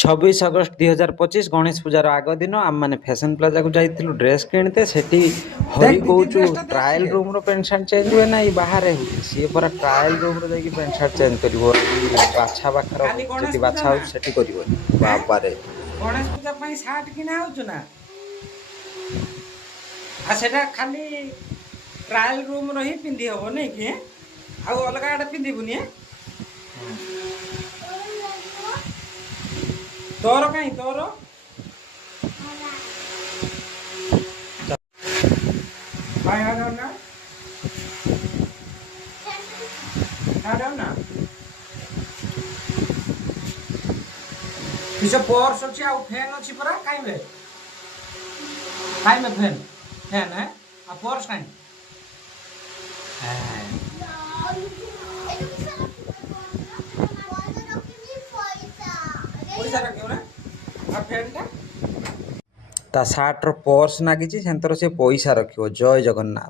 26 August 2025 Ganesh ପୂଜାର ଆଗ ଦିନ ଆମେ ଫ୍ୟାସନ ପ୍ଲାଜାକୁ ଯାଇଥିଲୁ ଡ୍ରେସ୍ କିଣିତେ। ସେଠି ହରି କହୁଛୁ ଟ୍ରାଏଲ ରୁମ୍ର ପ୍ୟାଣ୍ଟ ସାର୍ଟ ଚେଞ୍ଜ ହୁଏ ନା ଏଇ ବାହାରେ ହୁଏ। ସିଏ ପରା ଟ୍ରାଏଲ ରୁମ୍ରେ ଯାଇକି ପ୍ୟାଣ୍ଟ ସାର୍ଟ ଚେଞ୍ଜ କରିବ। ବାଛା ପାଖର ଯଦି ବାଛା ହେଉଛି ସେଠି କରିବନି। ବାବାରେ ଗଣେଶ ପୂଜା ପାଇଁ ସାର୍ଟ କିଣା ହଉଛୁ ନା ଆଉ ସେଟା ଖାଲି ଟ୍ରାଏଲ ରୁମ୍ର ହିଁ ପିନ୍ଧି ହବ ନାଇଁ କି ଆଉ ଅଲଗା ଆଡ଼େ ପିନ୍ଧିବୁନି। ତୋର କାହିଁ ତୋର पर्स अच्छी आ फैन अच्छी परा कहीं में फैन फैन है आ पर्स कहीं पैसा रखियो ना आ फैन टा ତା ସାର୍ଟର ପର୍ସ ନାଗିଛି ସେନ୍ତର ସେ ପଇସା ରଖିବ। ଜୟ ଜଗନ୍ନାଥ।